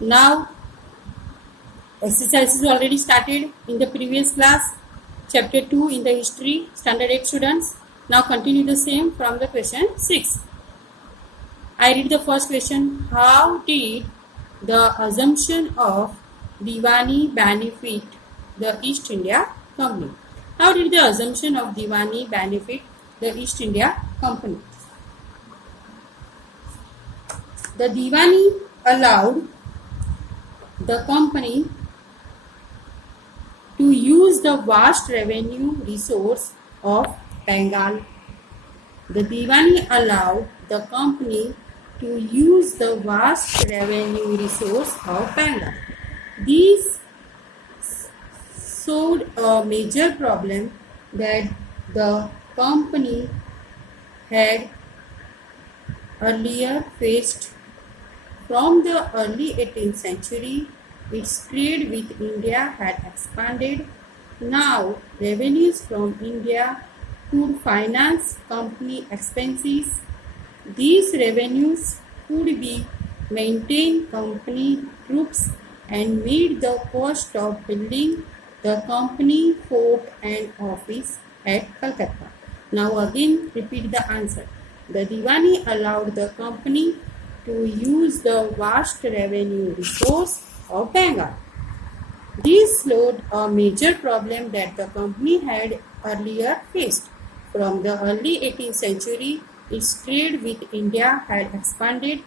Now, exercise is already started in the previous class, chapter 2 in the history, standard 8 students. Now continue the same from the question 6. I read the first question. How did the assumption of Diwani benefit the East India Company? How did the assumption of Diwani benefit the East India Company? The Diwani allowed the company to use the vast revenue resource of Bengal. The Diwani allowed the company to use the vast revenue resource of Bengal. These solved a major problem that the company had earlier faced. From the early 18th century, its trade with India had expanded. Now, revenues from India could finance company expenses. These revenues could be maintained company troops and meet the cost of building the company fort and office at Calcutta. Now again repeat the answer. The Diwani allowed the company to use the vast revenue resource of Bengal. This solved a major problem that the company had earlier faced. From the early 18th century, its trade with India had expanded.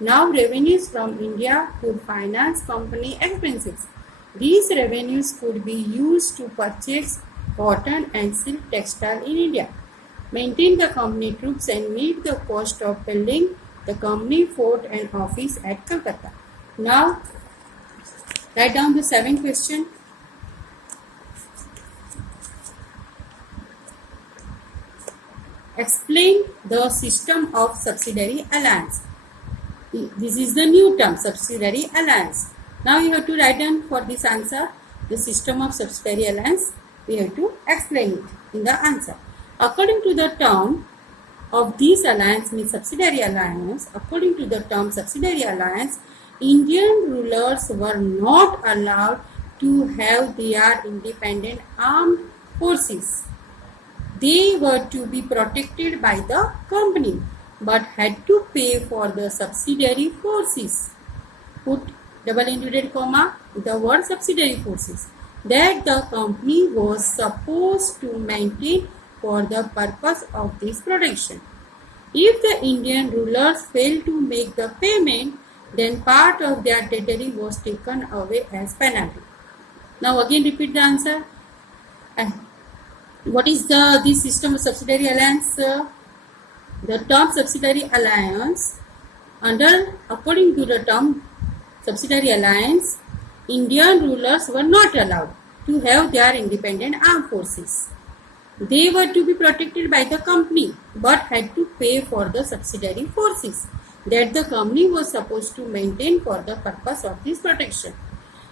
Now revenues from India could finance company expenses. These revenues could be used to purchase cotton and silk textile in India, maintain the company troops and meet the cost of building the company fort and office at Calcutta. Now, write down the 7th question. Explain the system of subsidiary alliance. This is the new term, subsidiary alliance. Now you have to write down for this answer the system of subsidiary alliance. We have to explain it in the answer. According to the term of this alliance, means subsidiary alliance, according to the term subsidiary alliance, Indian rulers were not allowed to have their independent armed forces. They were to be protected by the company but had to pay for the subsidiary forces. Put double inverted comma the word subsidiary forces that the company was supposed to maintain for the purpose of this protection. If the Indian rulers failed to make the payment, then part of their territory was taken away as penalty. Now again repeat the answer. What is this system of subsidiary alliance? The term subsidiary alliance, according to the term subsidiary alliance, Indian rulers were not allowed to have their independent armed forces. They were to be protected by the company but had to pay for the subsidiary forces that the company was supposed to maintain for the purpose of this protection.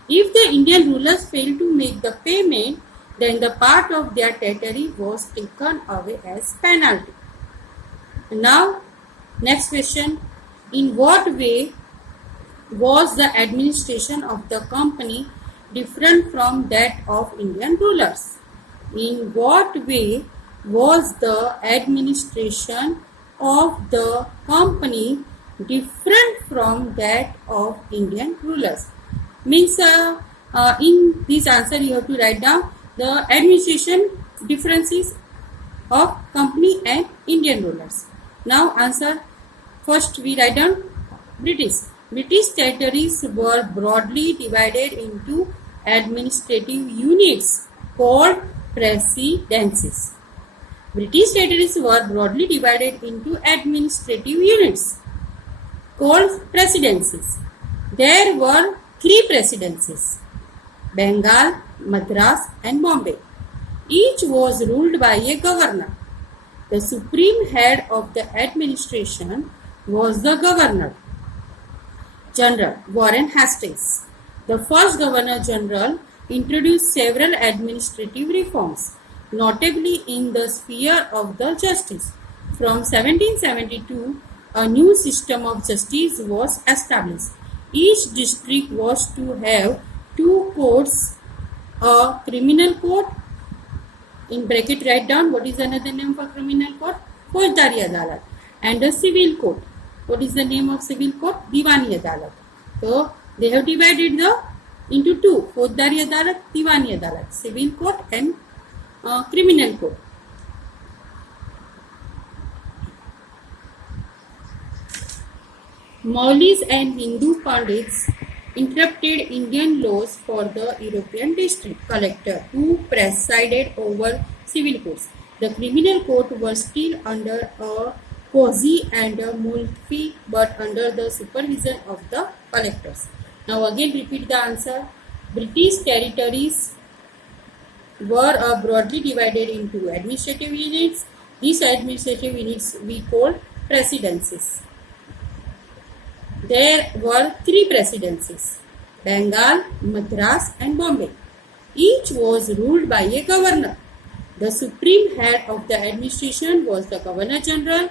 If the Indian rulers failed to make the payment, then the part of their territory was taken away as penalty. Now, next question. In what way was the administration of the company different from that of Indian rulers? In what way was the administration of the company different from that of Indian rulers? Means in this answer you have to write down the administration differences of company and Indian rulers. Now answer. First we write down British. British territories were broadly divided into administrative units called presidencies. British territories were broadly divided into administrative units called presidencies. There were 3 presidencies: Bengal, Madras and Bombay. Each was ruled by a governor. The supreme head of the administration was the Governor General Warren Hastings. The first Governor General introduced several administrative reforms, notably in the sphere of the justice. From 1772, a new system of justice was established. Each district was to have 2 courts, a criminal court, in bracket write down what is another name for criminal court, Faujdari Adalat, and a civil court. What is the name of civil court? Diwani Adalat. So they have divided into 2, Faujdari Adalat, Diwani Adalat, civil court and criminal court. Maulis and Hindu Pandits interpreted Indian laws for the European district collector who presided over civil courts. The criminal court was still under a quasi and a multi but under the supervision of the collectors. Now again repeat the answer. British territories were broadly divided into administrative units. These administrative units we call presidencies. There were 3 presidencies, Bengal, Madras and Bombay. Each was ruled by a governor. The supreme head of the administration was the Governor General.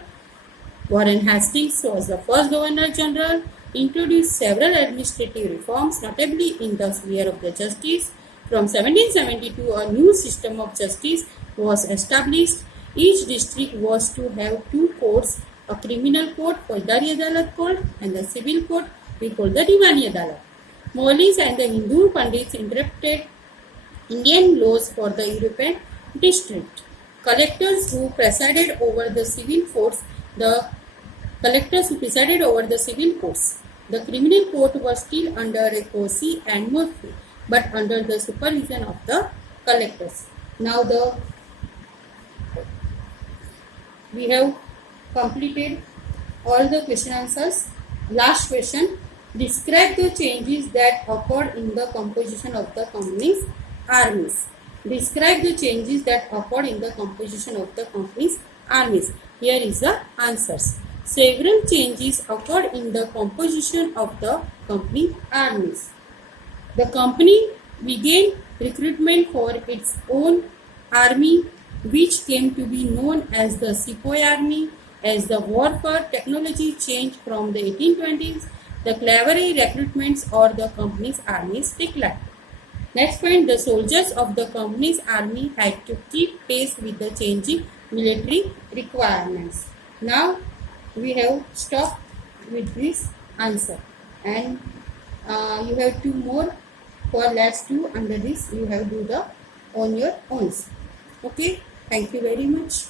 Warren Hastings was the first Governor General, introduced several administrative reforms, notably in the sphere of the justice. From 1772, a new system of justice was established. Each district was to have 2 courts, a criminal court, Faujdari Adalat called, and the civil court we call the Diwani Adalat. Maulis and the Hindu Pandits interpreted Indian laws for the European district. Collectors who presided over the civil courts, the criminal court was still under a quasi and multi, but under the supervision of the collectors. Now we have completed all the question answers. Last question. Describe the changes that occurred in the composition of the company's armies. Describe the changes that occurred in the composition of the company's armies. Here is the answers. Several changes occurred in the composition of the company armies. The company began recruitment for its own army, which came to be known as the Sepoy Army. As the warfare technology changed from the 1820s, the cavalry recruitments or the company's armies declined. Next point, the soldiers of the company's army had to keep pace with the changing military requirements. Now we have stopped with this answer, and you have 2 more for let's do. Under this you have do the on your own. Okay, thank you very much.